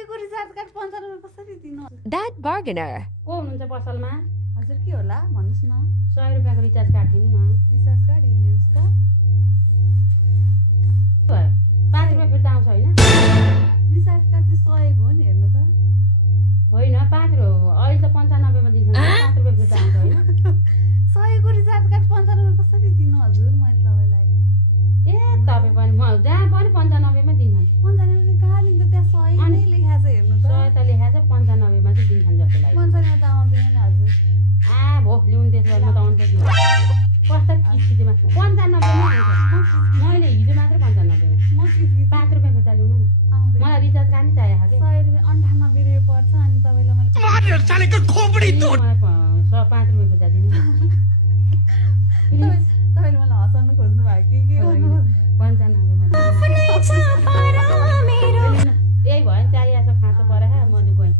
100 को recharge card 95 कसरी दिनु? That bargainer. को हुनुहुन्छ पसलमा? हजुर के होला भन्नुस् न। 100 रुपैयाँको रिचार्ज कार्ड दिनु न। रिचार्ज कार्ड हेर्नुस् त। 5 रुपैयाँ फिर्ता आउँछ होइन? रिचार्ज कार्ड चाहिँ 100 हो नि हेर्नु त। होइन 5 हो। अहिले त 95 मा दिन्छ 5 रुपैयाँ फिर्ता आउँछ होइन? 100 को रिचार्ज कार्ड 95 कसरी दिनु हजुर मैले तपाईलाई? ए तपाईँ पनि जहाँ पनि 95 मा दिन्छन्। 95 चाहिँ कहाँ लिन्छ त्यहाँ 100 नै लेखा छ हेर्नु त। 100 त लेखाएको छ 95 मा चाहिँ दिन्छन् जस्तो लाग्यो। 95 त आउँदैन नि हजुर। भो ल्याउनु त्यसो भए म त आउँदै दिन्छु। कस्तो किस्तीमा 95 मा आउँछ। मैले हिजो मात्र 95 मा। म किस्ती 5 रुपैयाँ फिर्ता ल्याउनु न। आउँदैन। मलाई रिचार्ज कार्ड नि चाहिएको के। 100 रुपैयाँ 98 रुपैयाँ पर्छ अनि तपाईलाई मैले मलाई 5 रुपैयाँ फिर्ता दिनु न। तपाईले मलाई हँसाउनु खोज्नु भयो के गर्नु खोज्नु? 95 मा दिनु। यही भयो नि चाहिएको छ खाँचो परेछ म गएँ।